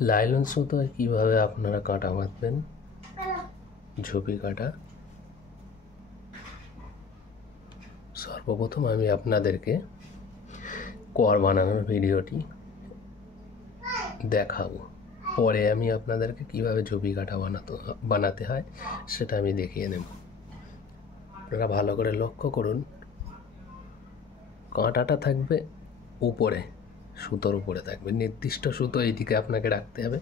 Nylon সুতোয় কীভাবে আপনারা কাঁটা বাঁধবেন, ঝুপি কাঁটা। সর্বপ্রথম আমি আপনাদেরকে কর বানানোর ভিডিওটি দেখাবো, পরে আমি আপনাদেরকে কিভাবে ঝুপি কাঁটা বানাতে হয় সেটা আমি দেখিয়ে দেব। আপনারা ভালো করে লক্ষ্য করুন, কাঁটাটা থাকবে উপরে, সুতোর উপরে থাকবে, নির্দিষ্ট সুতো এইদিকে আপনাকে রাখতে হবে,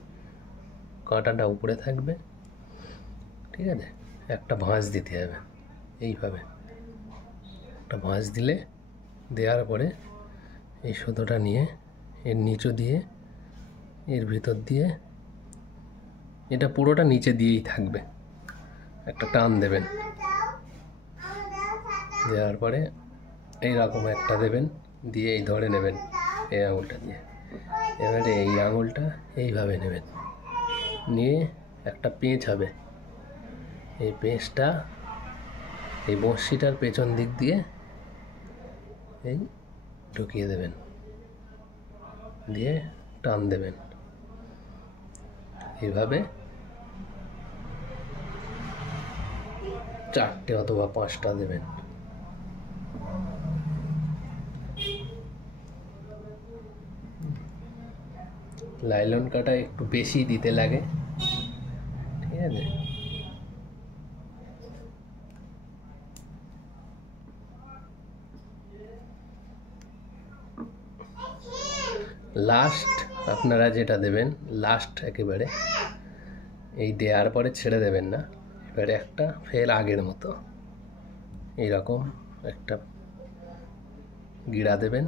কাঁটাটা উপরে থাকবে, ঠিক আছে। একটা ভাঁজ দিতে হবে, এইভাবে একটা ভাঁজ দেওয়ার পরে এই সুতোটা নিয়ে এর নিচু দিয়ে এর ভিতর দিয়ে, এটা পুরোটা নিচে দিয়েই থাকবে, একটা টান দেবেন, দেওয়ার পরে এইরকম একটা দেবেন, দিয়ে এই ধরে নেবেন এই আঙুলটা দিয়ে। এবারে এই আঙুলটা এইভাবে নেবেন, নিয়ে একটা পেঁচ হবে, এই পেঁচটা এই বড়শিটার পেছন দিক দিয়ে এই ঢুকিয়ে দেবেন, দিয়ে টান দেবেন। এইভাবে 4টে অথবা 5টা দেবেন। লাইলন কাটা একটু বেশি দিতে লাগে, ঠিক আছে। লাস্ট আপনারা যেটা দেবেন, লাস্ট একেবারে এই দেওয়ার পরে ছেড়ে দেবেন না, এবারে একটা ফের আগের মতো এইরকম একটা গিড়া দেবেন।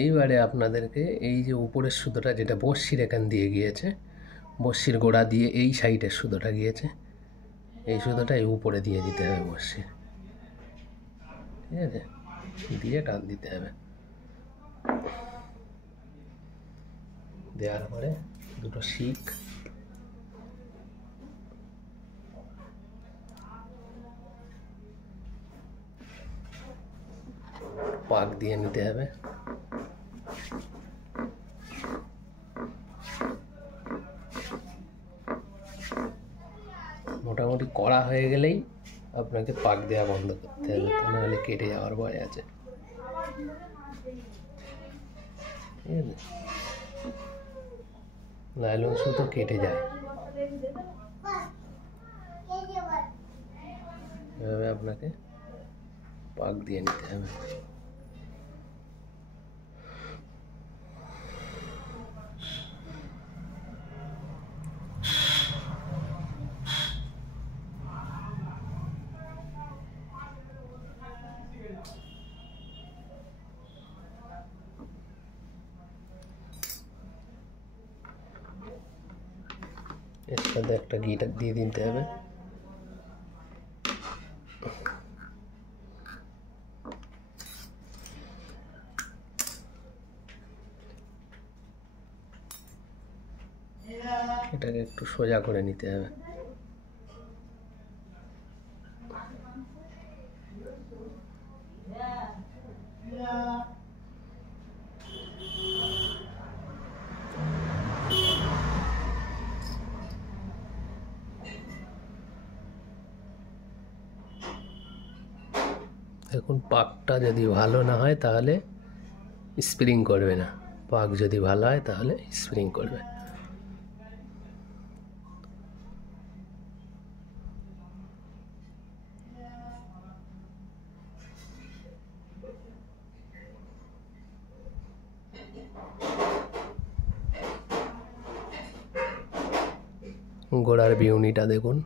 এইবারে আপনাদেরকে এই যে উপরের সুতোটা, যেটা বড়শির এখান দিয়ে গিয়েছে, বড়শির গোড়া দিয়ে এই সাইডের সুতোটা গিয়েছে, এই সুতোটা এই উপরে দিয়ে দিতে হবে বড়শির, ঠিক আছে, দিয়ে টান দিতে হবে। দেওয়ার পরে দুটো শিক পাক দিয়ে নিতে হবে। মোটামুটি করা হয়ে গেলেই আপনাকে পাক দেওয়া বন্ধ করতে হবে, নাহলে কেটে যাওয়ার ভয় আছে, ঠিক আছে। লাইলন সুতো কেটে যায়, এভাবে আপনাকে পাক দিয়ে নিতে হবে। এর সাথে একটা গিটার দিয়ে দিতে হবে, এটাকে একটু সোজা করে নিতে হবে। দেখুন, পাকটা যদি ভালো না হয় তাহলে স্প্রিং করবে না, পাক যদি ভালো হয় তাহলে স্প্রিং করবে। গোড়ার বিউনিটা দেখুন।